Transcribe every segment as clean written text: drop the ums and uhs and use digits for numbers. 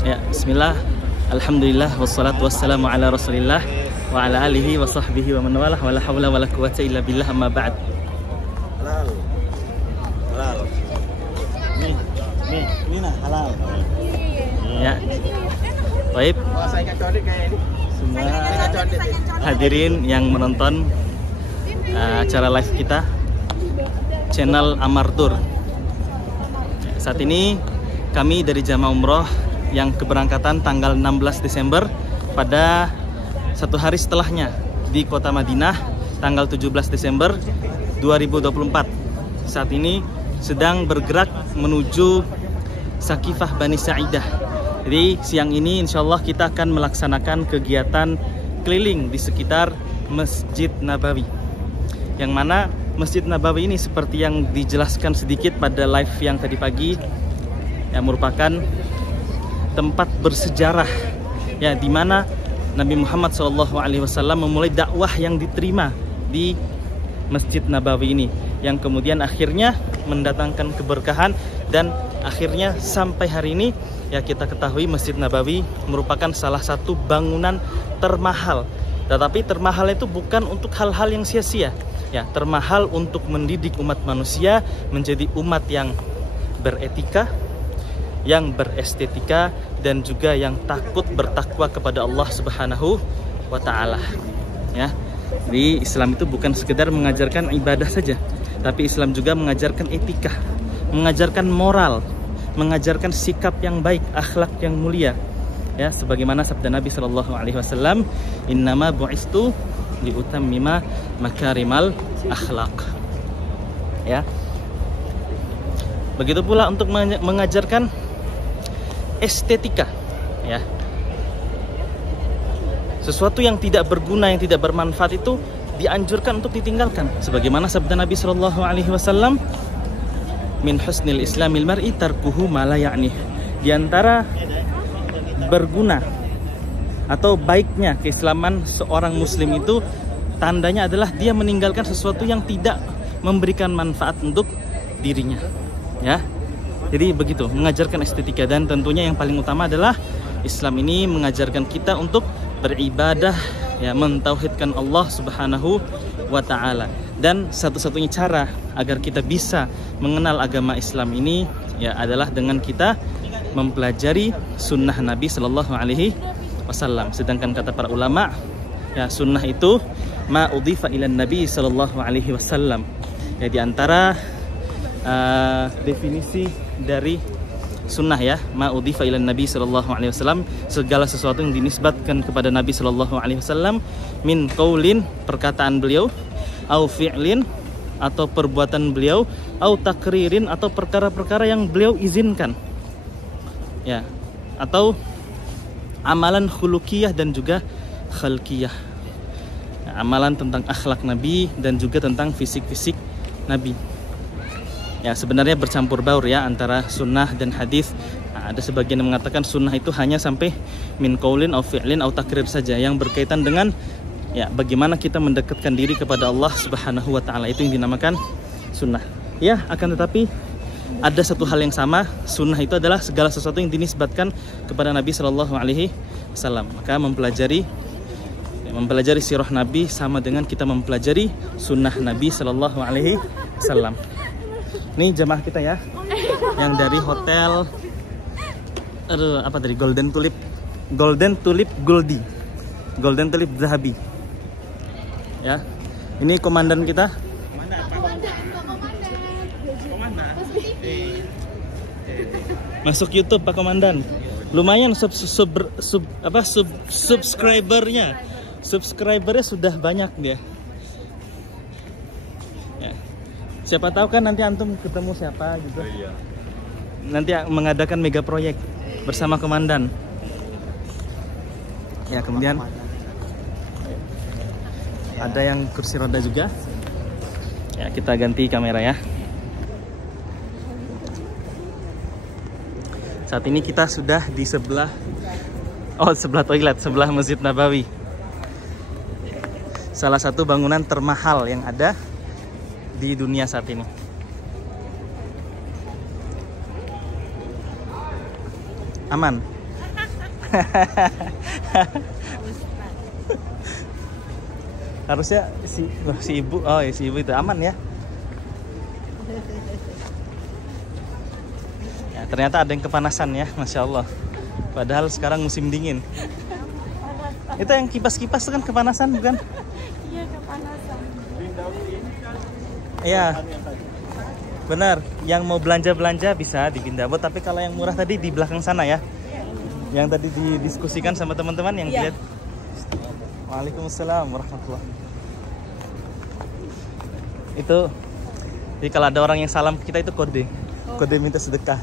Ya, bismillah. Alhamdulillah wassalatu wassalamu ala Rasulillah wa ala alihi wa sahbihi wa man walah wa la haula wa la quwwata illa billah amma ba'd. Halal. Halal. Ini nah halal. Ya. Baik. Semua hadirin yang menonton acara live kita channel Amar Tour. Saat ini kami dari jamaah umroh yang keberangkatan tanggal 16 Desember pada satu hari setelahnya di kota Madinah tanggal 17 Desember 2024. Saat ini sedang bergerak menuju Sakifah Bani Sa'idah. Jadi siang ini insya Allah kita akan melaksanakan kegiatan keliling di sekitar Masjid Nabawi, yang mana Masjid Nabawi ini seperti yang dijelaskan sedikit pada live yang tadi pagi, yang merupakan tempat bersejarah ya, di mana Nabi Muhammad SAW memulai dakwah yang diterima di Masjid Nabawi ini, yang kemudian akhirnya mendatangkan keberkahan, dan akhirnya sampai hari ini ya kita ketahui Masjid Nabawi merupakan salah satu bangunan termahal. Tetapi termahal itu bukan untuk hal-hal yang sia-sia ya, termahal untuk mendidik umat manusia menjadi umat yang beretika, yang berestetika, dan juga yang takut bertakwa kepada Allah Subhanahu wa Ta'ala ya. Jadi Islam itu bukan sekedar mengajarkan ibadah saja, tapi Islam juga mengajarkan etika, mengajarkan moral, mengajarkan sikap yang baik, akhlak yang mulia ya, sebagaimana sabda Nabi SAW, innama bu'istu liutammima makarimal akhlak ya. Begitu pula untuk mengajarkan estetika ya. Sesuatu yang tidak berguna, yang tidak bermanfaat itu dianjurkan untuk ditinggalkan, sebagaimana sabda Nabi SAW, min husnil islamil mar'i tarkuhu ma la ya'nih. Di antara berguna atau baiknya keislaman seorang muslim itu tandanya adalah dia meninggalkan sesuatu yang tidak memberikan manfaat untuk dirinya ya. Jadi begitu, mengajarkan estetika, dan tentunya yang paling utama adalah Islam ini mengajarkan kita untuk beribadah ya, mentauhidkan Allah Subhanahu wa Ta'ala. Dan satu-satunya cara agar kita bisa mengenal agama Islam ini ya adalah dengan kita mempelajari sunnah Nabi Sallallahu Alaihi Wasallam. Sedangkan kata para ulama ya, sunnah itu ma udhifa ilan Nabi Sallallahu Alaihi Wasallam ya. Di antara definisi dari sunnah ya, ma udhifa ilan Nabi Sallallahu Alaihi Wasallam, segala sesuatu yang dinisbatkan kepada Nabi Sallallahu Alaihi Wasallam, min qaulin, perkataan beliau, au fi'lin, atau perbuatan beliau, au takririn, atau perkara-perkara yang beliau izinkan ya, atau amalan khuluqiyah dan juga khalqiyah ya, amalan tentang akhlak Nabi dan juga tentang fisik-fisik Nabi ya. Sebenarnya bercampur baur ya antara sunnah dan hadis. Nah, ada sebagian yang mengatakan sunnah itu hanya sampai min qaulin au fi'lin au takrir saja, yang berkaitan dengan ya bagaimana kita mendekatkan diri kepada Allah Subhanahu wa Ta'ala, itu yang dinamakan sunnah ya. Akan tetapi ada satu hal yang sama, sunnah itu adalah segala sesuatu yang dinisbatkan kepada Nabi Sallallahu Alaihi Wasallam. Maka mempelajari sirah Nabi sama dengan kita mempelajari sunnah Nabi Sallallahu Alaihi Wasallam. Ini jamaah kita ya, yang dari hotel apa tadi, Golden Tulip Goldie, Golden Tulip Zahabi ya. Ini komandan kita. Masuk YouTube Pak Komandan. Lumayan subscribernya sudah banyak dia. Ya. Siapa tahu kan nanti antum ketemu siapa gitu. Iya. Nanti mengadakan mega proyek bersama Komandan. Ya, kemudian ada yang kursi roda juga. Ya, kita ganti kamera ya. Saat ini kita sudah di sebelah toilet, sebelah Masjid Nabawi. Salah satu bangunan termahal yang ada di dunia saat ini. Aman. Harusnya si ibu, oh ya, si ibu itu aman ya. Ya, ternyata ada yang kepanasan ya, Masya Allah. Padahal sekarang musim dingin. Itu yang kipas-kipas itu kan kepanasan bukan? Iya, kepanasan. Iya. Benar, yang mau belanja-belanja bisa di Bindabot, tapi kalau yang murah tadi di belakang sana ya. Yang tadi didiskusikan sama teman-teman yang dilihat. Waalaikumsalam warahmatullahi. Itu jadi kalau ada orang yang salam ke kita itu kode. Kode minta sedekah.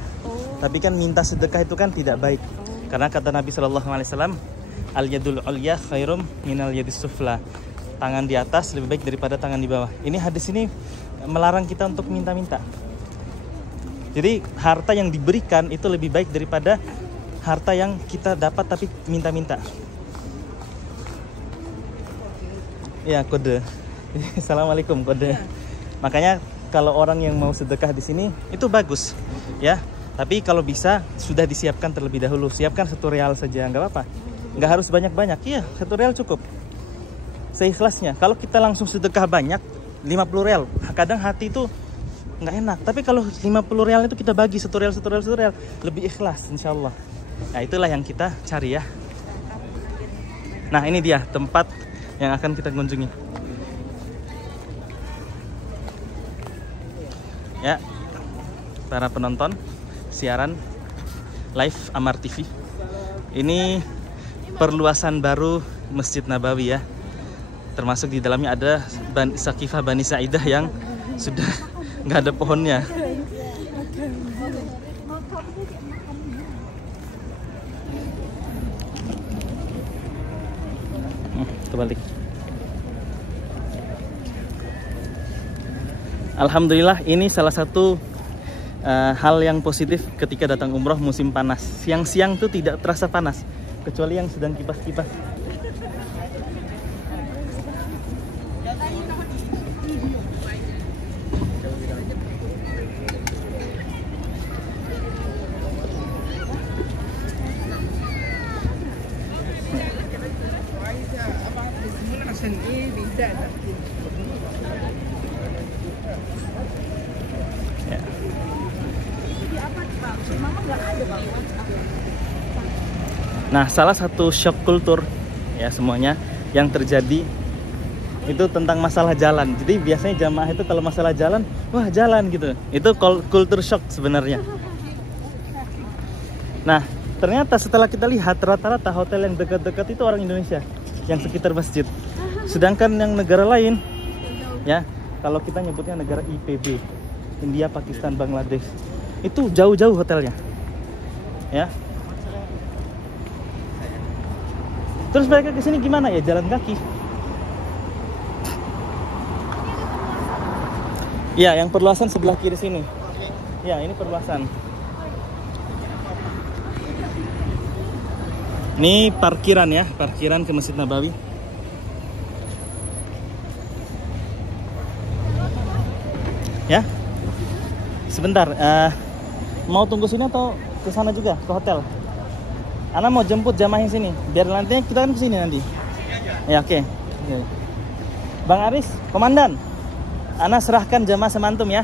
Tapi kan minta sedekah itu kan tidak baik. Karena kata Nabi SAW, al-yadul ulya khairum minal yadis sufla. Tangan di atas lebih baik daripada tangan di bawah. Ini hadis ini melarang kita untuk minta-minta. Jadi harta yang diberikan itu lebih baik daripada harta yang kita dapat tapi minta-minta. Ya, kode. Assalamualaikum, kode. Makanya kalau orang yang mau sedekah di sini itu bagus, ya. Tapi kalau bisa sudah disiapkan terlebih dahulu. Siapkan 1 real saja, nggak apa-apa. Nggak harus banyak-banyak. Iya, 1 real cukup. Seikhlasnya. Kalau kita langsung sedekah banyak, 50 real. Kadang hati itu nggak enak. Tapi kalau 50 real itu kita bagi 1 real, 1 real, 1 real, lebih ikhlas, insya Allah. Nah, itulah yang kita cari ya. Nah, ini dia tempat yang akan kita kunjungi. Ya, para penonton siaran live Amar TV. Ini perluasan baru Masjid Nabawi ya. Termasuk di dalamnya ada Sakifah Bani Sa'idah yang sudah nggak ada pohonnya. Terbalik. Alhamdulillah, ini salah satu hal yang positif ketika datang umroh musim panas. Siang-siang tuh tidak terasa panas, kecuali yang sedang kipas-kipas. Nah, salah satu shock kultur ya semuanya yang terjadi itu tentang masalah jalan. Jadi biasanya jamaah itu kalau masalah jalan, wah jalan gitu. Itu kultur shock sebenarnya. Nah, ternyata setelah kita lihat rata-rata hotel yang dekat-dekat itu orang Indonesia yang sekitar masjid. Sedangkan yang negara lain ya, kalau kita nyebutnya negara IPB, India, Pakistan, Bangladesh, itu jauh-jauh hotelnya. Ya. Terus mereka ke sini gimana ya? Jalan kaki. Ya, yang perluasan sebelah kiri sini. Ya, ini perluasan. Ini parkiran ya, parkiran ke Masjid Nabawi. Ya. Sebentar, mau tunggu sini atau ke sana juga, ke hotel? Ana mau jemput jamaah yang sini, biar nantinya kita kan kesini nanti. Ya, oke. Bang Aris, komandan, Ana serahkan jamaah sama antum ya.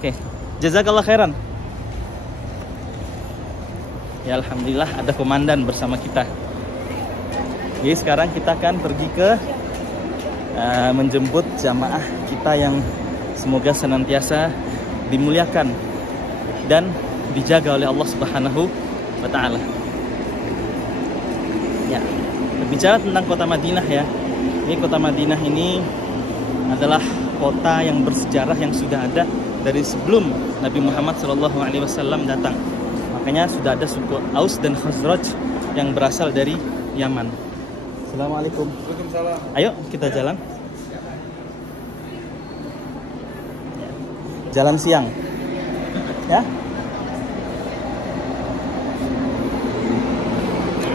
Oke, jazakallah khairan. Ya, alhamdulillah ada komandan bersama kita. Jadi sekarang kita akan pergi ke menjemput jamaah kita yang semoga senantiasa dimuliakan dan dijaga oleh Allah Subhanahu wa Ta'ala. Ya, berbicara tentang kota Madinah ya. Ini kota Madinah ini adalah kota yang bersejarah yang sudah ada dari sebelum Nabi Muhammad SAW datang. Makanya sudah ada suku Aus dan Khazraj yang berasal dari Yaman. Assalamualaikum. Waalaikumsalam. Ayo kita jalan. Jalan siang. Ya.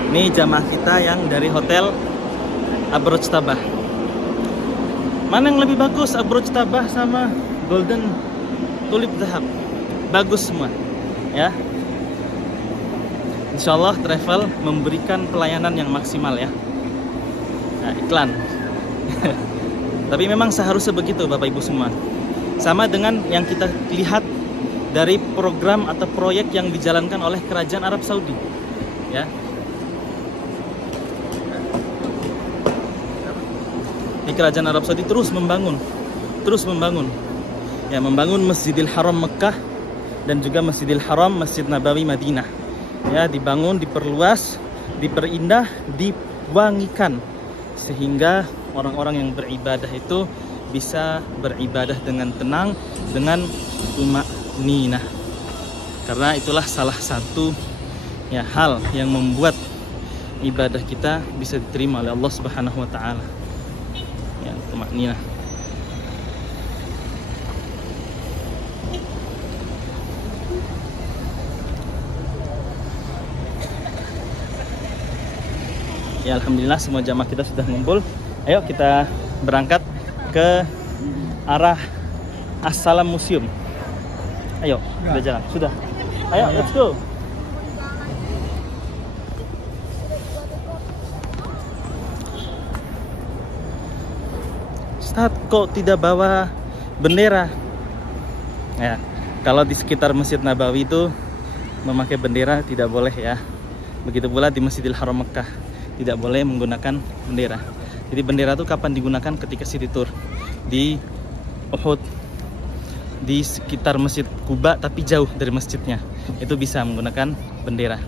Ini jamaah kita yang dari hotel Abroj Tabah. Mana yang lebih bagus, Abroj Tabah sama Golden Tulip Zahab? Bagus semua, ya. Insya Allah travel memberikan pelayanan yang maksimal ya. Nah, iklan. Tapi memang seharusnya begitu Bapak Ibu semua. Sama dengan yang kita lihat dari program atau proyek yang dijalankan oleh Kerajaan Arab Saudi. Ya. Di Kerajaan Arab Saudi terus membangun. Ya, membangun Masjidil Haram Mekah dan juga Masjidil Haram Masjid Nabawi Madinah. Ya, dibangun, diperluas, diperindah, diwangikan sehingga orang-orang yang beribadah itu bisa beribadah dengan tenang, dengan tumakninah. Karena itulah salah satu ya hal yang membuat ibadah kita bisa diterima oleh Allah Subhanahu wa taala. Ya, tumakninah. Ya, alhamdulillah semua jamaah kita sudah ngumpul. Ayo kita berangkat ke arah As-Salam Museum. Ayo, udah jalan. Sudah. Ayo, let's go. Ustaz, kok tidak bawa bendera? Ya, kalau di sekitar Masjid Nabawi itu memakai bendera tidak boleh ya. Begitu pula di Masjidil Haram Mekah tidak boleh menggunakan bendera. Jadi bendera itu kapan digunakan? Ketika city tour di Uhud, di sekitar Masjid Kuba tapi jauh dari masjidnya, itu bisa menggunakan bendera.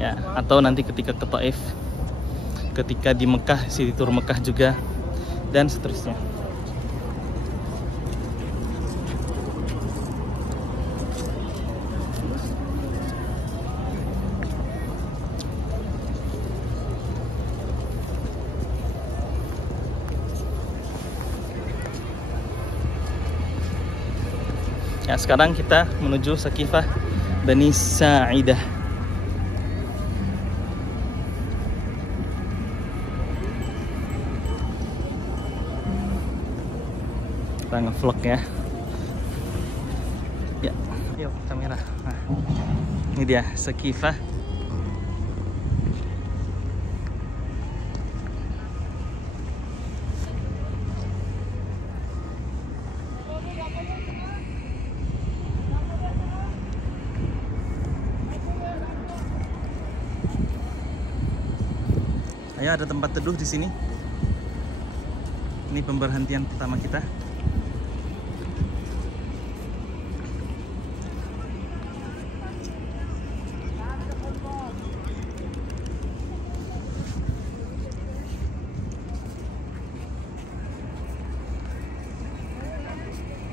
Ya, atau nanti ketika ke Taif, ketika di Mekah, city tour Mekah juga, dan seterusnya. Ya, sekarang kita menuju Sakifah Bani Sa'idah. Kita nge-vlog ya. Ya, yuk kamera. Nah, ini dia Sakifah. Ayo, ada tempat teduh di sini. Ini pemberhentian pertama kita.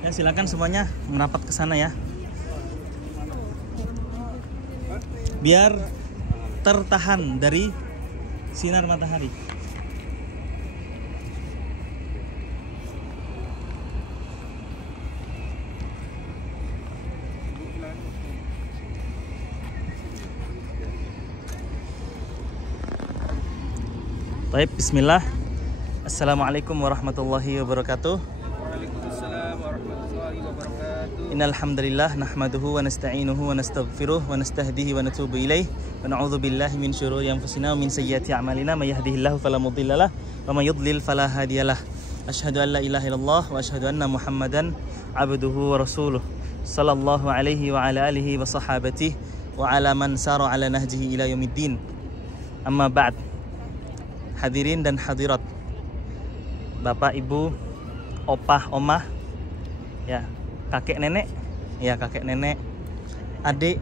Ya, silakan semuanya merapat ke sana ya. Biar tertahan dari sinar matahari. Baik, bismillah. Assalamualaikum warahmatullahi wabarakatuh. Waalaikumsalam warahmatullahi wabarakatuh. Innal hamdalillah nahmaduhu wa nasta'inuhu wa nastaghfiruh wa nastahdihi wa natubu ilaih wa na'udzu billahi min syururi anfusina wa min sayyiati a'malina may yahdihillahu fala mudhillalah wa may yudlil fala hadiyalah. Asyhadu an la ilaha illallah wa asyhadu anna Muhammadan abduhu wa rasuluh sallallahu alaihi wa ala alihi wa sahabatihi wa ala man sara ala nahjihi ila yaumiddin. Amma ba'd. Hadirin dan hadirat, Bapak, Ibu, opah, omah, ya, kakek nenek, adik,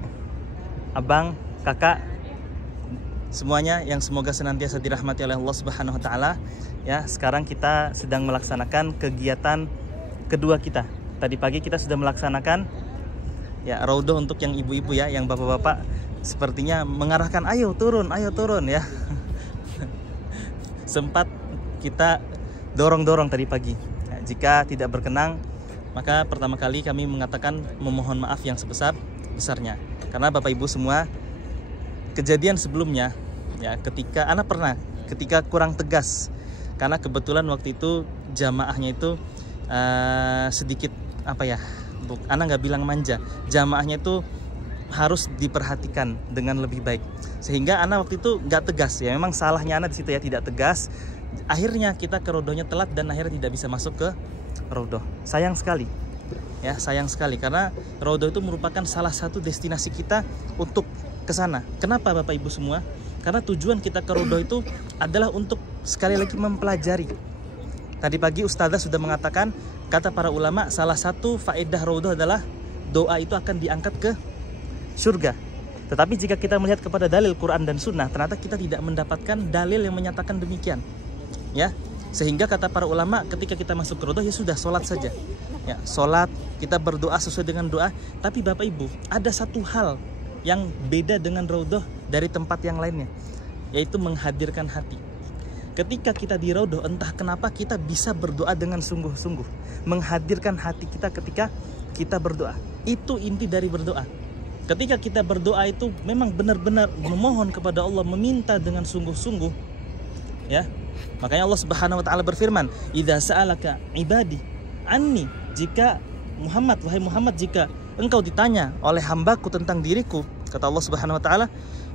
abang, kakak, semuanya yang semoga senantiasa dirahmati oleh Allah Subhanahu wa taala. Ya, sekarang kita sedang melaksanakan kegiatan kedua kita. Tadi pagi kita sudah melaksanakan ya raudhah untuk yang ibu-ibu ya, yang bapak-bapak sepertinya mengarahkan ayo turun ya. Sempat kita dorong-dorong tadi pagi. Ya, jika tidak berkenan, maka pertama kali kami mengatakan memohon maaf yang sebesar-besarnya. Karena Bapak Ibu semua, kejadian sebelumnya ya, ketika kurang tegas. Karena kebetulan waktu itu jamaahnya itu sedikit apa ya? Ana nggak bilang manja. Jamaahnya itu harus diperhatikan dengan lebih baik. Sehingga ana waktu itu nggak tegas ya, memang salahnya ana di situ ya, tidak tegas. Akhirnya kita ke rodohnya telat dan akhirnya tidak bisa masuk ke rodoh. Sayang sekali. Ya, sayang sekali karena rodoh itu merupakan salah satu destinasi kita untuk ke sana. Kenapa Bapak Ibu semua? Karena tujuan kita ke rodoh itu adalah untuk sekali lagi mempelajari. Tadi pagi Ustazah sudah mengatakan, kata para ulama, salah satu faedah rodoh adalah doa itu akan diangkat ke surga. Tetapi jika kita melihat kepada dalil Quran dan Sunnah, ternyata kita tidak mendapatkan dalil yang menyatakan demikian. Ya, sehingga kata para ulama, ketika kita masuk ke rodoh ya sudah, sholat saja. Ya, sholat, kita berdoa sesuai dengan doa. Tapi Bapak Ibu, ada satu hal yang beda dengan rodoh dari tempat yang lainnya, yaitu menghadirkan hati. Ketika kita di rodoh, entah kenapa kita bisa berdoa dengan sungguh-sungguh, menghadirkan hati kita ketika kita berdoa. Itu inti dari berdoa. Ketika kita berdoa itu memang benar-benar memohon kepada Allah, meminta dengan sungguh-sungguh, ya. Makanya Allah Subhanahu wa taala berfirman, "Idza sa'alaka ibadi anni," jika Muhammad, wahai Muhammad, jika engkau ditanya oleh hambaku tentang diriku, kata Allah Subhanahu wa taala,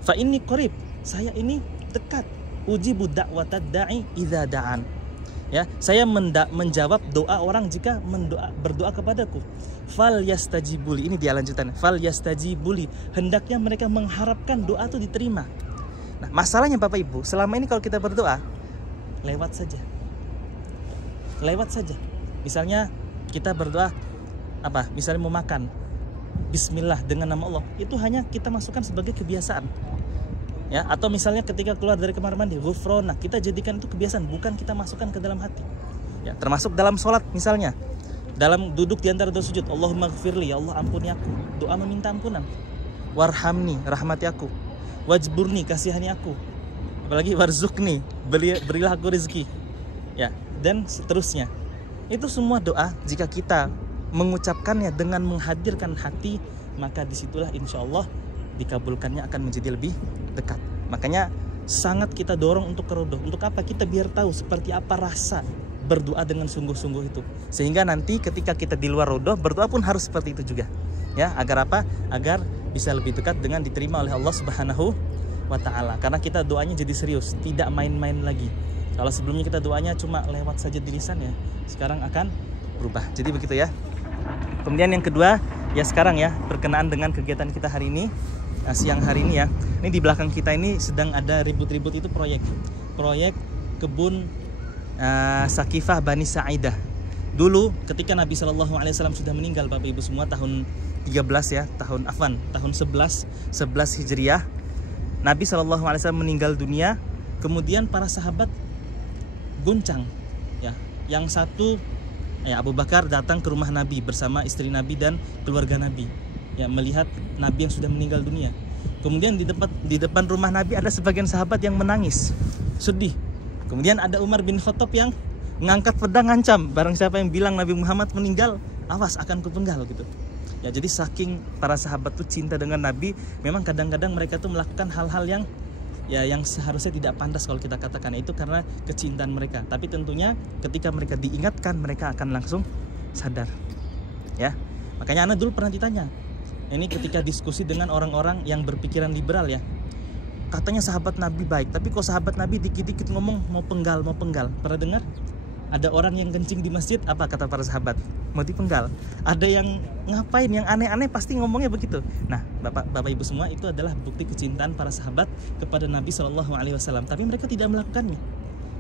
"Fa inni qarib," saya ini dekat, "ujibu da'watad da'i idza da'an." Ya, saya menjawab doa orang jika berdoa kepadaku. Fal yastajibuli, ini dia lanjutannya. Fal yastajibuli, hendaknya mereka mengharapkan doa itu diterima. Nah, masalahnya Bapak Ibu, selama ini kalau kita berdoa lewat saja. Lewat saja. Misalnya kita berdoa apa? Misalnya mau makan, bismillah dengan nama Allah. Itu hanya kita masukkan sebagai kebiasaan. Ya, atau misalnya ketika keluar dari kamar mandi, ghufrana, kita jadikan itu kebiasaan, bukan kita masukkan ke dalam hati. Ya, termasuk dalam sholat misalnya, dalam duduk di antara dua sujud, Allahumma gfirli, ya Allah ampuni aku, doa meminta ampunan. Warhamni, rahmati aku. Wajburni, kasihani aku. Apalagi warzukni, berilah aku rezeki. Ya, dan seterusnya. Itu semua doa, jika kita mengucapkannya dengan menghadirkan hati, maka disitulah insya Allah dikabulkannya akan menjadi lebih dekat. Makanya sangat kita dorong untuk ke rodoh. Untuk apa? Kita biar tahu seperti apa rasa berdoa dengan sungguh-sungguh itu. Sehingga nanti ketika kita di luar rodoh, berdoa pun harus seperti itu juga. Ya, agar apa? Agar bisa lebih dekat dengan diterima oleh Allah Subhanahu wa ta'ala. Karena kita doanya jadi serius, tidak main-main lagi. Kalau sebelumnya kita doanya cuma lewat saja di lisan, ya sekarang akan berubah. Jadi begitu ya. Kemudian yang kedua, ya sekarang ya, berkenaan dengan kegiatan kita hari ini, siang hari ini ya. Ini di belakang kita ini sedang ada ribut-ribut, itu proyek kebun Sakifah Bani Sa'idah. Dulu ketika Nabi SAW sudah meninggal Bapak Ibu semua, tahun 13 ya, tahun 11 Hijriah, Nabi SAW meninggal dunia. Kemudian para sahabat goncang ya. Yang satu Abu Bakar datang ke rumah Nabi bersama istri Nabi dan keluarga Nabi, ya, melihat Nabi yang sudah meninggal dunia. Kemudian di depan rumah Nabi ada sebagian sahabat yang menangis, sedih. Kemudian ada Umar bin Khattab yang mengangkat pedang ngancam, barang siapa yang bilang Nabi Muhammad meninggal, awas akan kupenggal gitu. Ya, jadi saking para sahabat tuh cinta dengan Nabi, memang kadang-kadang mereka tuh melakukan hal-hal yang yang seharusnya tidak pantas kalau kita katakan, itu karena kecintaan mereka. Tapi tentunya ketika mereka diingatkan, mereka akan langsung sadar. Ya, makanya Ana dulu pernah ditanya, ini ketika diskusi dengan orang-orang yang berpikiran liberal ya, katanya sahabat Nabi baik, tapi kok sahabat Nabi dikit-dikit ngomong mau penggal. Pernah dengar? Ada orang yang kencing di masjid, apa kata para sahabat? Mau dipenggal. Ada yang ngapain, yang aneh-aneh, pasti ngomongnya begitu. Nah, Bapak Ibu semua, itu adalah bukti kecintaan para sahabat kepada Nabi SAW. Tapi mereka tidak melakukannya.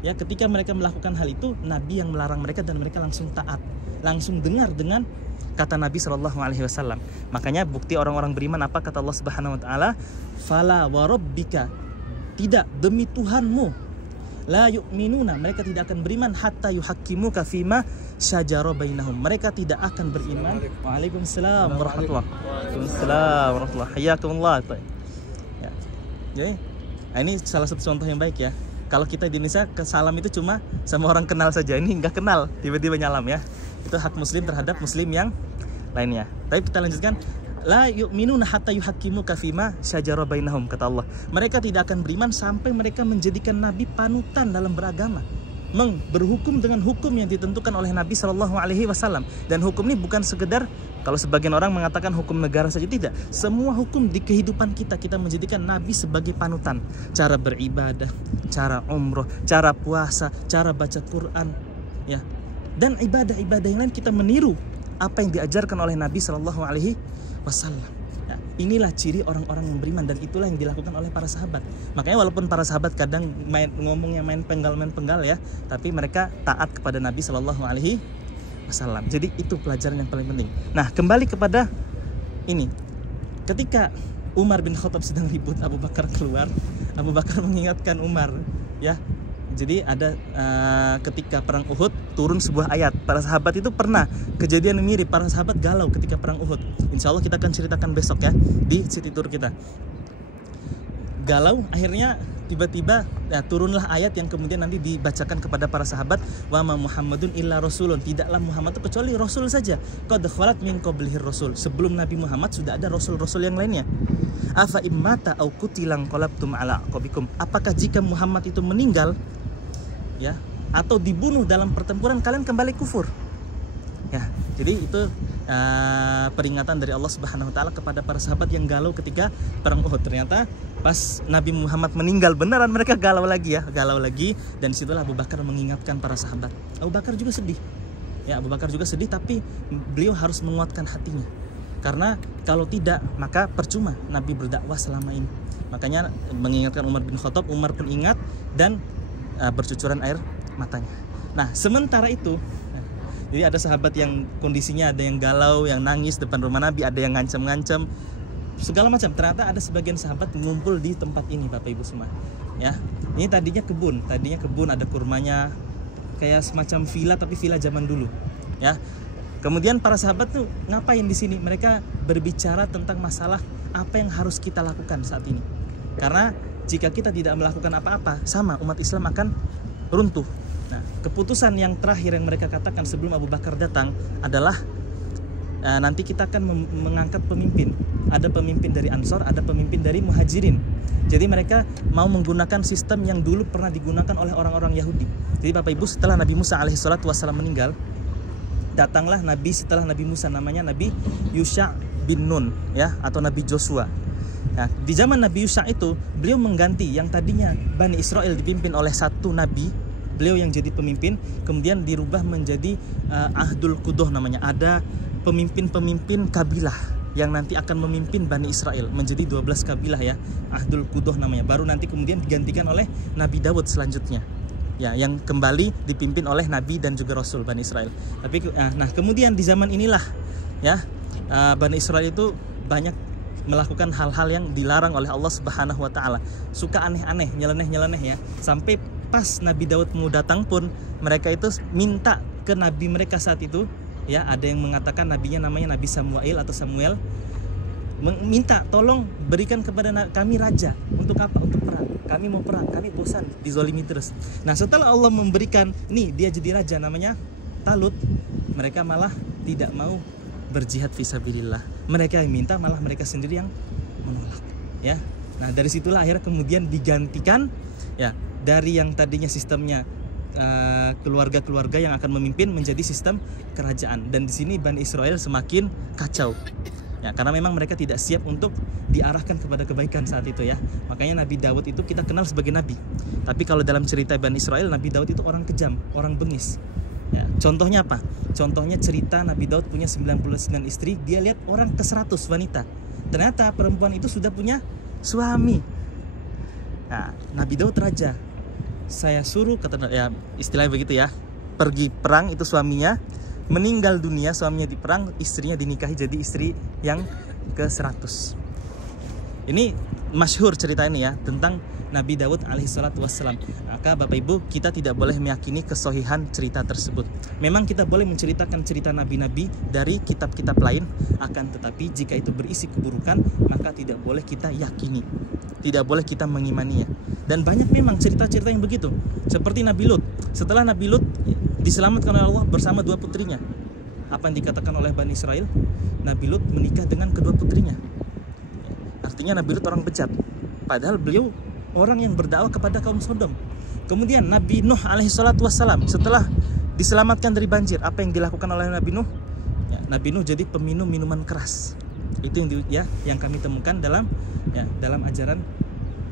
Ya, ketika mereka melakukan hal itu, Nabi yang melarang mereka dan mereka langsung taat, langsung dengar dengan kata Nabi SAW. Makanya bukti orang-orang beriman, apa kata Allah Subhanahu Wa Taala? Fala warabbika, tidak, demi Tuhanmu, la yu'minuna, mereka tidak akan beriman hatta yuhaqqimuka fima syajara bainahum, mereka tidak akan beriman. Waalaikumsalam warahmatullahi wabarakatuh. Hayakumullah. Ya. Jadi, ini salah satu contoh yang baik ya. Kalau kita di Indonesia salam itu cuma sama orang kenal saja, ini nggak kenal tiba-tiba nyalam ya. Itu hak muslim terhadap muslim yang lainnya. Tapi kita lanjutkan. La yu'minuna hatta yuhaqqimuka fima syajara bainahum, kata Allah. Mereka tidak akan beriman sampai mereka menjadikan Nabi panutan dalam beragama. berhukum dengan hukum yang ditentukan oleh Nabi Shallallahu Alaihi Wasallam. Dan hukum ini bukan sekedar, kalau sebagian orang mengatakan hukum negara saja, tidak. Semua hukum di kehidupan kita menjadikan Nabi sebagai panutan. Cara beribadah, cara umroh, cara puasa, cara baca Quran, ya. Dan ibadah-ibadah yang lain kita meniru apa yang diajarkan oleh Nabi Shallallahu Alaihi Wasallam. Ya, inilah ciri orang-orang yang beriman, dan itulah yang dilakukan oleh para sahabat. Makanya walaupun para sahabat kadang ngomongnya main penggal ya, tapi mereka taat kepada Nabi Shallallahu Alaihi Wasallam. Jadi itu pelajaran yang paling penting. Nah, kembali kepada ini, ketika Umar bin Khattab sedang ribut, Abu Bakar keluar. Abu Bakar mengingatkan Umar, ya. Jadi ada ketika perang Uhud turun sebuah ayat. Para sahabat itu pernah kejadian yang mirip. Para sahabat galau ketika perang Uhud. Insya Allah kita akan ceritakan besok ya di City Tour kita. Galau, akhirnya tiba-tiba turunlah ayat yang kemudian nanti dibacakan kepada para sahabat. Wa ma Muhammadun illa rasulun, tidaklah Muhammad itu kecuali rasul saja. Qad khalat min qablihi rasul, sebelum Nabi Muhammad sudah ada rasul-rasul yang lainnya. Afa immata au qutilan qalabtum ala aqabikum, apakah jika Muhammad itu meninggal, ya, atau dibunuh dalam pertempuran, kalian kembali kufur? Ya, jadi itu peringatan dari Allah Subhanahu wa taala kepada para sahabat yang galau ketika perang Uhud. Ternyata pas Nabi Muhammad meninggal beneran mereka galau lagi, dan situlah Abu Bakar mengingatkan para sahabat. Abu Bakar juga sedih. Ya, Abu Bakar juga sedih, tapi beliau harus menguatkan hatinya. Karena kalau tidak, maka percuma Nabi berdakwah selama ini. Makanya mengingatkan Umar bin Khattab, Umar pun ingat dan bercucuran air matanya. Nah, sementara itu, jadi ada sahabat yang kondisinya ada yang galau, yang nangis depan rumah Nabi, ada yang ngancam-ngancam, segala macam. Ternyata ada sebagian sahabat ngumpul di tempat ini, Bapak Ibu semua. Ya, ini tadinya kebun, ada kurmanya, kayak semacam villa, tapi villa zaman dulu. Ya, kemudian para sahabat tuh ngapain di sini? Mereka berbicara tentang masalah apa yang harus kita lakukan saat ini. Karena jika kita tidak melakukan apa-apa, sama umat Islam akan runtuh. Nah, keputusan yang terakhir yang mereka katakan sebelum Abu Bakar datang adalah nanti kita akan mengangkat pemimpin. Ada pemimpin dari Ansor, ada pemimpin dari Muhajirin. Jadi mereka mau menggunakan sistem yang dulu pernah digunakan oleh orang-orang Yahudi. Jadi Bapak Ibu, setelah Nabi Musa alaihissalatu wassalam meninggal, datanglah Nabi setelah Nabi Musa, namanya Nabi Yusha bin Nun, ya, atau Nabi Joshua. Nah, di zaman Nabi Yusha itu beliau mengganti yang tadinya Bani Israel dipimpin oleh satu nabi, beliau yang jadi pemimpin, kemudian dirubah menjadi Ahdul Qudoh namanya. Ada pemimpin-pemimpin kabilah yang nanti akan memimpin Bani Israel menjadi 12 kabilah, ya, Ahdul Qudoh namanya. Baru nanti kemudian digantikan oleh Nabi Daud selanjutnya, ya, yang kembali dipimpin oleh Nabi dan juga Rasul Bani Israel. Tapi nah kemudian di zaman inilah, ya, Bani Israel itu banyak melakukan hal-hal yang dilarang oleh Allah Subhanahu wa taala. Suka aneh-aneh, nyeleneh-nyeleneh, ya. Sampai pas Nabi Daud mau datang pun mereka itu minta ke nabi mereka saat itu, ya, ada yang mengatakan nabinya namanya Nabi Samuel atau Samuel, minta tolong berikan kepada kami raja. Untuk apa? Untuk perang. Kami mau perang, kami bosan dizolimi terus. Nah, setelah Allah memberikan, nih dia jadi raja namanya Talut, mereka malah tidak mau berjihad fisabilillah. Mereka yang minta, malah mereka sendiri yang menolak, ya. Nah, dari situlah akhirnya kemudian digantikan, ya, dari yang tadinya sistemnya keluarga-keluarga yang akan memimpin menjadi sistem kerajaan. Dan di sini Bani Israel semakin kacau, ya, karena memang mereka tidak siap untuk diarahkan kepada kebaikan saat itu, ya. Makanya Nabi Daud itu kita kenal sebagai nabi. Tapi kalau dalam cerita Bani Israel, Nabi Daud itu orang kejam, orang bengis. Ya, contohnya apa? Contohnya cerita Nabi Daud punya 99 istri, dia lihat orang ke 100 wanita. Ternyata perempuan itu sudah punya suami. Nah, Nabi Daud raja. Saya suruh, kata, ya, istilahnya begitu, ya, pergi perang, itu suaminya meninggal dunia, suaminya di perang, istrinya dinikahi jadi istri yang ke 100. Ini masyhur cerita ini, ya, tentang Nabi Daud alaihissalatu wassalam. Maka Bapak Ibu, kita tidak boleh meyakini kesohihan cerita tersebut. Memang kita boleh menceritakan cerita nabi-nabi dari kitab-kitab lain, akan tetapi jika itu berisi keburukan, maka tidak boleh kita yakini, tidak boleh kita mengimaninya. Dan banyak memang cerita-cerita yang begitu. Seperti Nabi Lut. Setelah Nabi Lut diselamatkan oleh Allah bersama 2 putrinya, apa yang dikatakan oleh Bani Israel? Nabi Lut menikah dengan kedua putrinya. Artinya Nabi Lut orang bejat. Padahal beliau orang yang berdakwah kepada kaum Sodom. Kemudian Nabi Nuh alaihi salatu wassalam setelah diselamatkan dari banjir, apa yang dilakukan oleh Nabi Nuh? Ya, Nabi Nuh jadi peminum minuman keras. Itu yang kami temukan dalam ajaran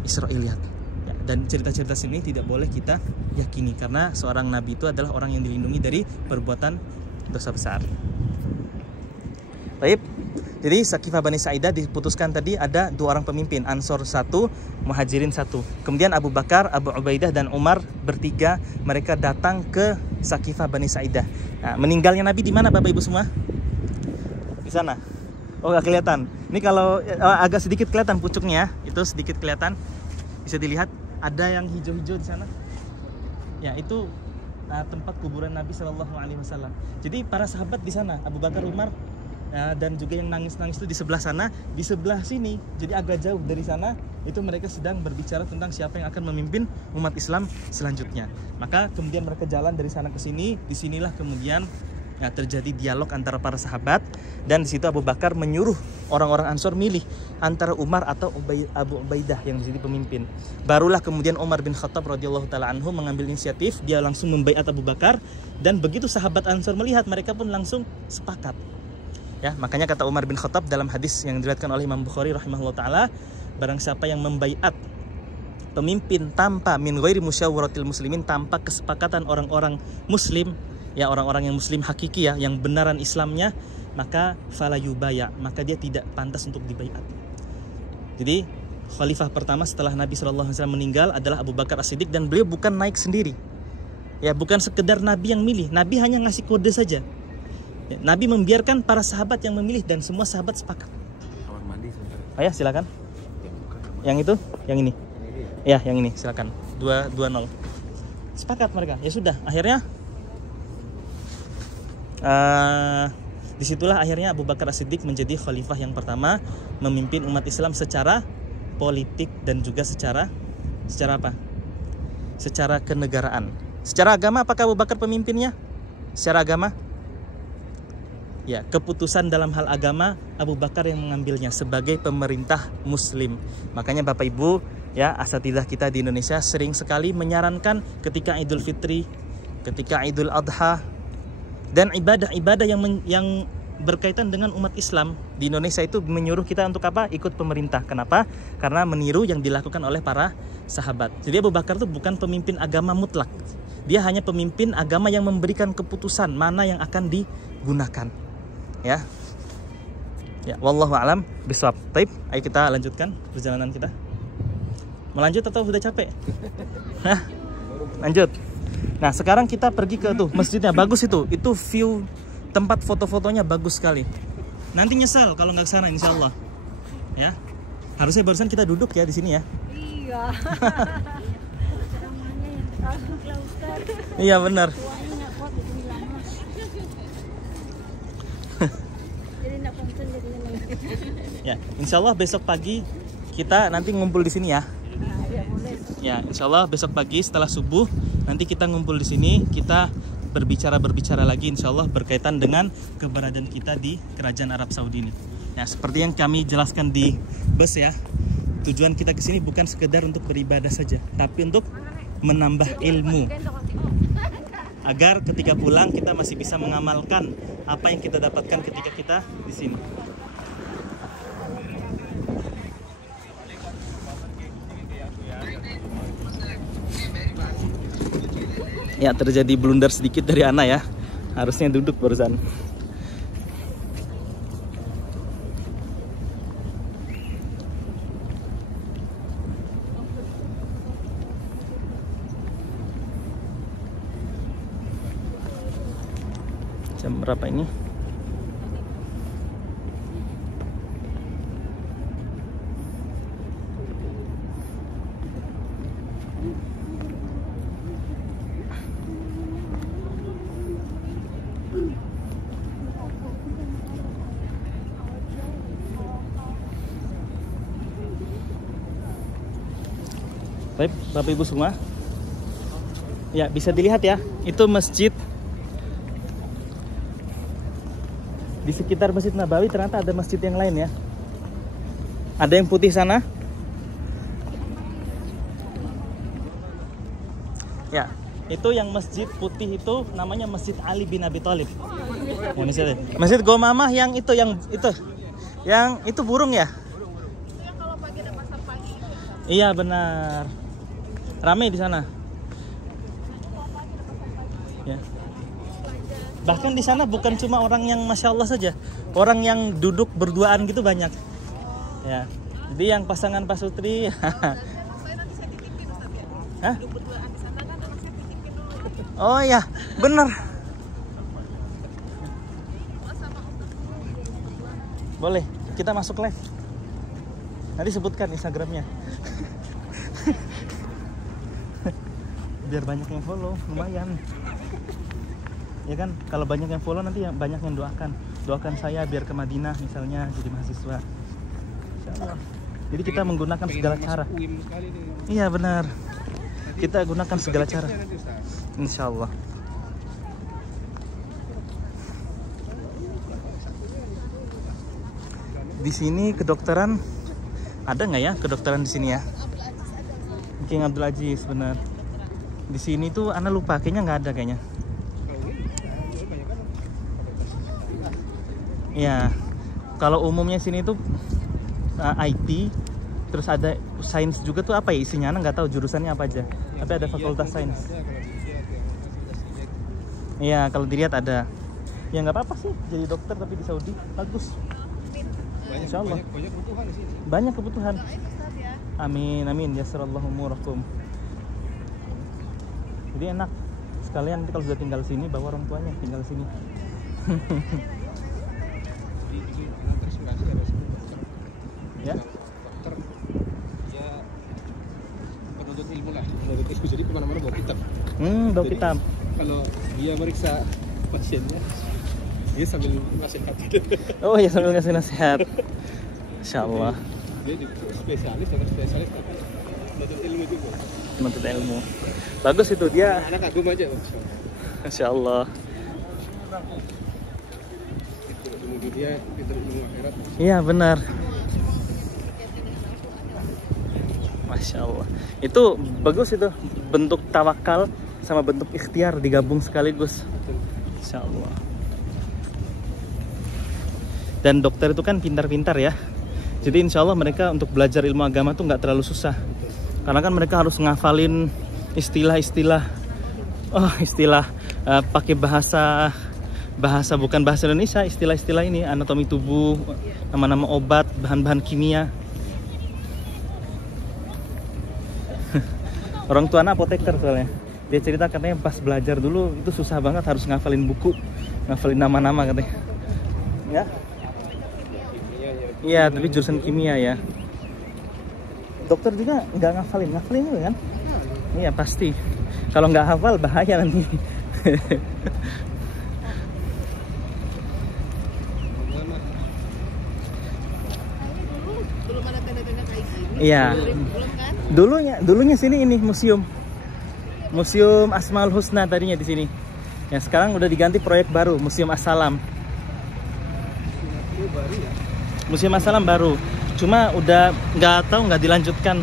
Israiliyat. Ya, dan cerita-cerita sini tidak boleh kita yakini karena seorang nabi itu adalah orang yang dilindungi dari perbuatan dosa besar. Baik. Jadi Saqifah Bani Sa'idah diputuskan tadi ada 2 orang pemimpin, Ansor 1, Muhajirin 1. Kemudian Abu Bakar, Abu Ubaidah dan Umar bertiga mereka datang ke Saqifah Bani Sa'idah. Nah, meninggalnya Nabi di mana Bapak Ibu semua? Di sana. Oh, nggak kelihatan. Ini kalau agak sedikit kelihatan pucuknya, itu sedikit kelihatan. Bisa dilihat ada yang hijau-hijau di sana. Ya, itu tempat kuburan Nabi Shallallahu Alaihi Wasallam. Jadi para sahabat di sana, Abu Bakar, Umar, dan juga yang nangis-nangis itu di sebelah sana, di sebelah sini. Jadi agak jauh dari sana, itu mereka sedang berbicara tentang siapa yang akan memimpin umat Islam selanjutnya. Maka kemudian mereka jalan dari sana ke sini. Disinilah kemudian terjadi dialog antara para sahabat, dan di situ Abu Bakar menyuruh orang-orang Ansor milih antara Umar atau Abu Ubaidah yang menjadi pemimpin. Barulah kemudian Umar bin Khattab radhiyallahu taala anhu mengambil inisiatif, dia langsung membaiat Abu Bakar, dan begitu sahabat Ansor melihat, mereka pun langsung sepakat. Ya, makanya kata Umar bin Khattab dalam hadis yang diriwayatkan oleh Imam Bukhari rahimahullah taala, barang siapa yang membaiat pemimpin tanpa min ghairi musyawaratil muslimin, tanpa kesepakatan orang-orang muslim, ya orang-orang yang muslim hakiki ya, yang benaran Islamnya, maka fala yubaya, maka dia tidak pantas untuk dibaiat. Jadi khalifah pertama setelah Nabi SAW meninggal adalah Abu Bakar As-Siddiq, dan beliau bukan naik sendiri. Ya, bukan sekedar Nabi yang milih, Nabi hanya ngasih kode saja. Ya, Nabi membiarkan para sahabat yang memilih dan semua sahabat sepakat. Oh ya, silakan. Yang itu, yang ini. Ya, yang ini, silakan. 220. Sepakat mereka. Ya sudah, akhirnya disitulah akhirnya Abu Bakar As-Siddiq menjadi khalifah yang pertama, memimpin umat Islam secara politik dan juga secara apa? Secara kenegaraan. Secara agama apakah Abu Bakar pemimpinnya? Secara agama? Ya, keputusan dalam hal agama Abu Bakar yang mengambilnya sebagai pemerintah muslim. Makanya Bapak Ibu, ya, asatidzah kita di Indonesia sering sekali menyarankan ketika Idul Fitri, ketika Idul Adha, dan ibadah-ibadah yang berkaitan dengan umat Islam di Indonesia itu menyuruh kita untuk apa? Ikut pemerintah. Kenapa? Karena meniru yang dilakukan oleh para sahabat. Jadi Abu Bakar itu bukan pemimpin agama mutlak. Dia hanya pemimpin agama yang memberikan keputusan mana yang akan digunakan. Ya, wallahu a'lam bishawab. Baik, ayo kita lanjutkan perjalanan kita. Mau lanjut atau sudah capek? Hah? Lanjut. Nah, sekarang kita pergi ke tuh masjidnya, bagus itu view tempat foto-fotonya bagus sekali. Nanti nyesal kalau nggak ke sana, insya Allah. Ya, harusnya barusan kita duduk ya di sini ya. Iya. Iya benar. Ya, insya Allah besok pagi kita nanti ngumpul di sini ya. Ya, insya Allah besok pagi setelah subuh nanti kita ngumpul di sini, kita berbicara lagi insya Allah berkaitan dengan keberadaan kita di Kerajaan Arab Saudi ini. Ya, seperti yang kami jelaskan di bus ya, tujuan kita ke sini bukan sekedar untuk beribadah saja, tapi untuk menambah ilmu agar ketika pulang kita masih bisa mengamalkan apa yang kita dapatkan ketika kita di sini. Ya, terjadi blunder sedikit dari Ana ya. Harusnya duduk barusan. Jam berapa ini? Baik, Bapak Ibu semua. Ya, bisa dilihat ya, itu masjid. Di sekitar Masjid Nabawi ternyata ada masjid yang lain ya. Ada yang putih sana. Ya, itu yang masjid putih itu namanya Masjid Ali bin Abi Thalib. Ya, Masjid Gomamah yang itu burung ya? Yang kalau pagi ada pasar pagi. Iya benar. Ramai di sana. Ya. Bahkan di sana bukan cuma orang yang masya Allah saja, orang yang duduk berduaan gitu banyak. Ya. Jadi yang pasangan pasutri. Hah? Oh ya, benar. Boleh, kita masuk live. Nanti sebutkan Instagramnya. Biar banyak yang follow, lumayan. Ya kan, kalau banyak yang follow nanti banyak yang doakan saya biar ke Madinah misalnya jadi mahasiswa. Insyaallah. Jadi kita menggunakan segala cara. Iya benar. Kita gunakan segala cara. Insyaallah. Di sini kedokteran ada nggak ya kedokteran di sini ya? King Abdul Aziz benar. Di sini tuh Ana lupa kayaknya nggak ada kayaknya. Ya, kalau umumnya sini tuh IT, terus ada sains juga tuh apa ya isinya? Ana nggak tahu jurusannya apa aja. Tapi ada fakultas sains. Iya, kalau dilihat ada. Ya nggak apa-apa sih jadi dokter tapi di Saudi bagus. Insya Allah. Banyak kebutuhan di sini. Banyak kebutuhan. Amin, amin. Yasirallahu umurakum. Jadi enak. Sekalian nanti kalau sudah tinggal sini bawa orang tuanya tinggal sini. Ya. Dokter ya penuntut ilmu lah. Penuntut ilmu jadi kemana-mana bawa kitab. Bawa kitab. Kalau dia meriksa pasiennya, dia sambil ngasih nasihat. Oh ya sambil ngasih nasihat. Insya Allah. Dia spesialis penuntut ilmu juga. Penuntut ilmu. Bagus itu dia. Anak kagum aja. Insya Allah. Ilmu dunia, ilmu akhirat. Iya benar. Masya Allah. Itu bagus itu bentuk tawakal sama bentuk ikhtiar digabung sekaligus. Insya Allah. Dan dokter itu kan pintar-pintar ya. Jadi insya Allah mereka untuk belajar ilmu agama tuh nggak terlalu susah. Karena kan mereka harus ngafalin istilah-istilah. Pakai bahasa bukan bahasa Indonesia, istilah-istilah ini, anatomi tubuh, nama-nama obat, bahan-bahan kimia. Orang tua anak apoteker soalnya. Dia cerita katanya pas belajar dulu itu susah banget harus ngafalin buku, ngafalin nama-nama katanya. Ya? Iya, tapi jurusan kimia ya. Dokter juga nggak ngafalin juga kan? Iya pasti. Kalau nggak hafal bahaya nanti. Belum ada tenda-tenda kayak gini. Iya. Belum kan? Dulunya sini ini museum Asmaul Husna tadinya di sini. Ya sekarang udah diganti proyek baru, Museum As-Salam. Museum As-Salam baru. Cuma udah nggak dilanjutkan.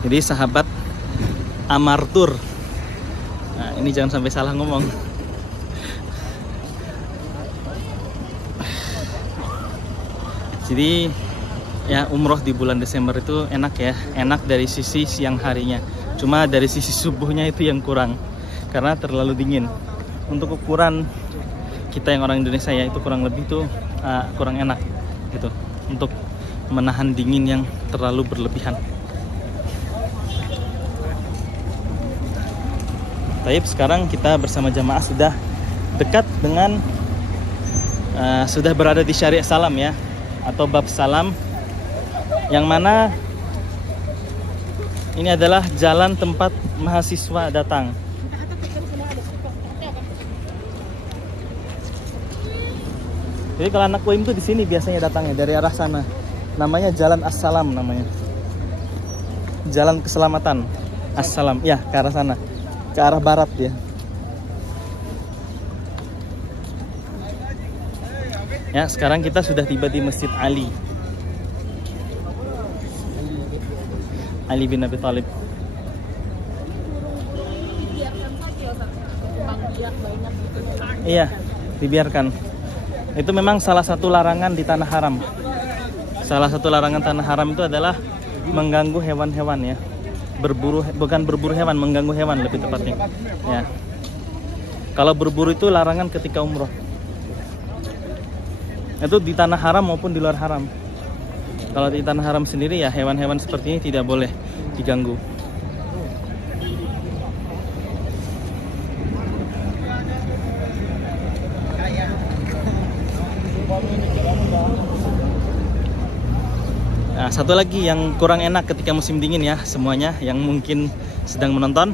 Jadi sahabat Amartur. Nah, ini jangan sampai salah ngomong. Jadi ya umroh di bulan Desember itu enak ya. Enak dari sisi siang harinya. Cuma dari sisi subuhnya itu yang kurang. Karena terlalu dingin. Untuk ukuran kita yang orang Indonesia ya itu kurang lebih tuh kurang enak gitu. Untuk menahan dingin yang terlalu berlebihan. Taib sekarang kita bersama jamaah sudah dekat dengan sudah berada di Syariah Salam ya, atau bab salam, yang mana ini adalah jalan tempat mahasiswa datang. Jadi kalau anak UIM tuh di sini biasanya datangnya dari arah sana. namanya Jalan Assalam namanya. Jalan Keselamatan. Assalam. Ya, ke arah sana. Ke arah barat ya. Ya, sekarang kita sudah tiba di Masjid Ali. Ali bin Abi Thalib. Iya, dibiarkan. Itu memang salah satu larangan di tanah haram. Salah satu larangan tanah haram itu adalah mengganggu hewan-hewan ya. Bukan berburu hewan, mengganggu hewan lebih tepatnya. Ya. Kalau berburu itu larangan ketika umroh. Itu di tanah haram maupun di luar haram. Kalau di tanah haram sendiri ya hewan-hewan seperti ini tidak boleh diganggu. Nah, satu lagi yang kurang enak ketika musim dingin ya semuanya yang mungkin sedang menonton,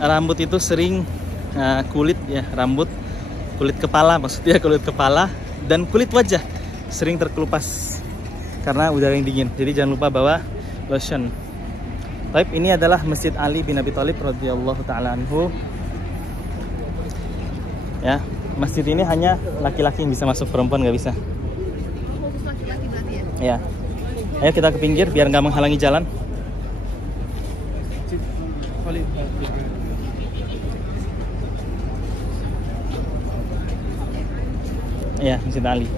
rambut itu sering kulit ya, kulit kepala maksudnya, kulit kepala dan kulit wajah sering terkelupas karena udara yang dingin. Jadi jangan lupa bawa lotion. Baik, ini adalah Masjid Ali bin Abi Thalib radhiyallahu taala anhu. Ya, masjid ini hanya laki-laki yang bisa masuk, perempuan nggak bisa. Khusus laki-laki berarti ya? Ya. Ayo kita ke pinggir biar nggak menghalangi jalan. Ya, Masjid Ali.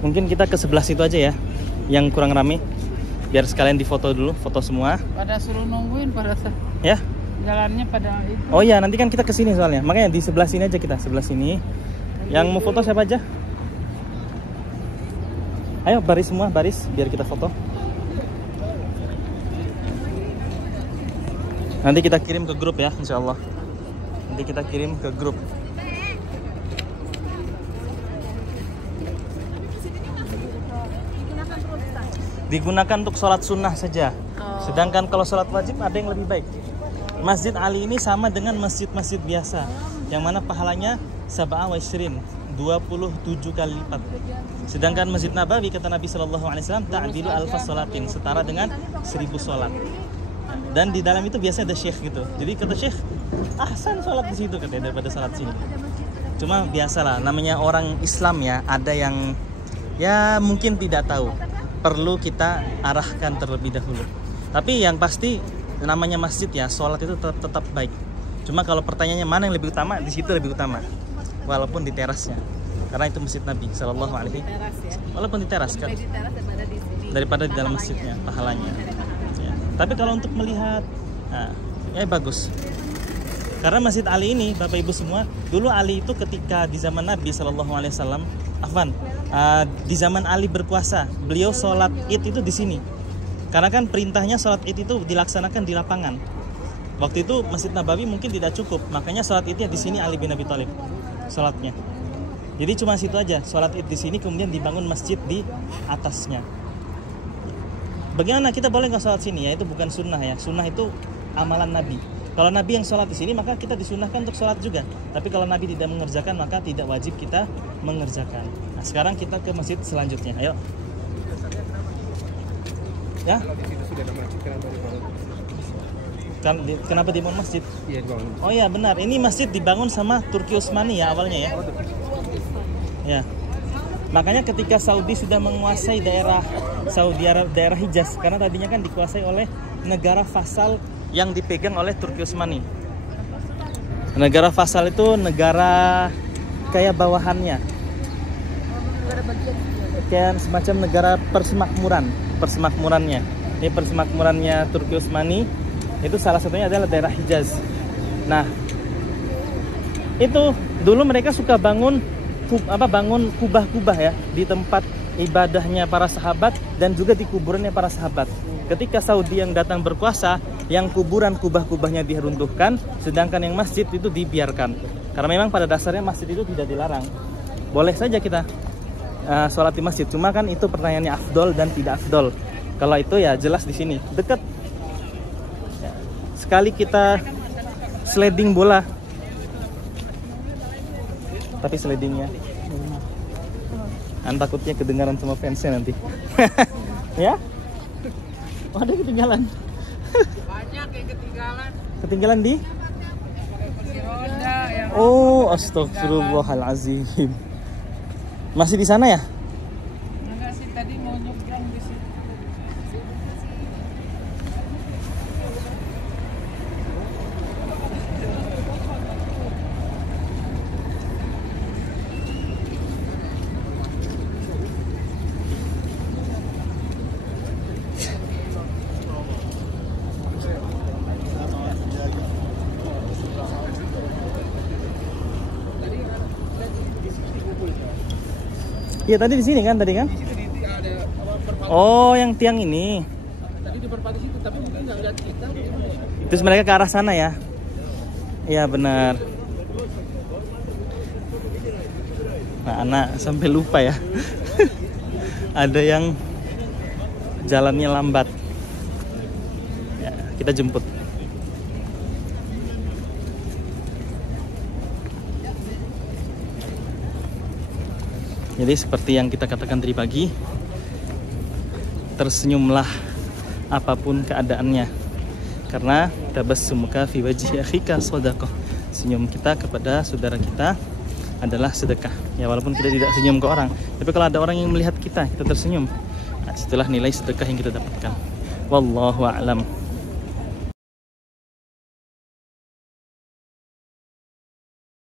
Mungkin kita ke sebelah situ aja ya, yang kurang rame. Biar sekalian difoto dulu, foto semua. Pada suruh nungguin pada Ya. jalannya pada itu. Oh iya, nanti kan kita ke sini soalnya. Makanya di sebelah sini aja kita, sebelah sini. Yang mau foto siapa aja? Ayo baris semua, baris biar kita foto. Nanti kita kirim ke grup ya, insya Allah. Nanti kita kirim ke grup. Digunakan untuk sholat sunnah saja. Sedangkan kalau sholat wajib ada yang lebih baik. Masjid Ali ini sama dengan masjid-masjid biasa, yang mana pahalanya sab'a wa isrin, 27 kali lipat. Sedangkan Masjid Nabawi kata Nabi SAW ta'dilu alfa sholatin, setara dengan 1000 sholat. Dan di dalam itu biasa ada syekh gitu. Jadi kata syekh, ahsan sholat di situ katanya daripada sholat sini. Cuma biasalah, namanya orang Islam ya, ada yang ya mungkin tidak tahu. Perlu kita arahkan terlebih dahulu. Tapi yang pasti namanya masjid ya, sholat itu tetap baik. Cuma kalau pertanyaannya mana yang lebih utama, di situ lebih utama. Walaupun di terasnya, karena itu masjid Nabi Sallallahu Alaihi Wasallam. Walaupun di teras kan, daripada di dalam masjidnya pahalanya. Ya. Tapi kalau untuk melihat, nah, ya bagus. Karena Masjid Ali ini, Bapak Ibu semua, dulu Ali itu ketika di zaman Nabi Sallallahu Alaihi Wasallam, di zaman Ali berkuasa, beliau sholat Id itu di sini. Karena kan perintahnya sholat Id itu dilaksanakan di lapangan. Waktu itu Masjid Nabawi mungkin tidak cukup, makanya sholat Idnya di sini Ali bin Abi Thalib sholatnya. Jadi cuma situ aja, sholat Id di sini, kemudian dibangun masjid di atasnya. Bagaimana kita boleh nggak sholat sini? Ya itu bukan sunnah ya. Sunnah itu amalan Nabi. Kalau Nabi yang sholat di sini, maka kita disunnahkan untuk sholat juga. Tapi kalau Nabi tidak mengerjakan, maka tidak wajib kita mengerjakan. Nah, sekarang kita ke masjid selanjutnya. Ayo. Ya? Kenapa dibangun masjid? Iya, dibangun. Oh iya benar, ini masjid dibangun sama Turki Utsmani ya awalnya ya. Ya. Makanya ketika Saudi sudah menguasai daerah Saudi Arabia, daerah Hijaz, karena tadinya kan dikuasai oleh negara vasal yang dipegang oleh Turki Utsmani. Negara vasal itu negara kayak bawahannya, kayak semacam negara persemakmurannya. Ini persemakmurannya Turki Utsmani, itu salah satunya adalah daerah Hijaz. Nah, itu dulu mereka suka bangun kubah-kubah ya di tempat ibadahnya para sahabat dan juga di kuburannya para sahabat. Ketika Saudi yang datang berkuasa, yang kuburan kubah-kubahnya diruntuhkan, sedangkan yang masjid itu dibiarkan. Karena memang pada dasarnya masjid itu tidak dilarang. Boleh saja kita sholat di masjid. Cuma kan itu pertanyaannya afdol dan tidak afdol. Kalau itu ya jelas di sini dekat. Sekali kita sliding bola, tapi slidingnya Takutnya kedengaran sama fansnya nanti. Ya? Oh, ada ketinggalan. Banyak yang ketinggalan. Ketinggalan di? Kursi roda yang Oh, astagfirullahalazim. Masih di sana ya? enggak sih, tadi mau nyebrang di situ. Iya tadi di sini kan tadi kan? Oh, yang tiang ini. Tadi di perpati situ, tapi mungkin nggak lihat kita. Terus mereka ke arah sana ya? Iya benar. Nah, anak sampai lupa ya. Ada yang jalannya lambat. Ya, kita jemput. Jadi seperti yang kita katakan tadi pagi, tersenyumlah apapun keadaannya, karena tabassumuka fi wajhi akhika shadaqah. Senyum kita kepada saudara kita adalah sedekah. Ya walaupun kita tidak senyum ke orang, tapi kalau ada orang yang melihat kita tersenyum, nah, itulah nilai sedekah yang kita dapatkan. Wallahu a'lam.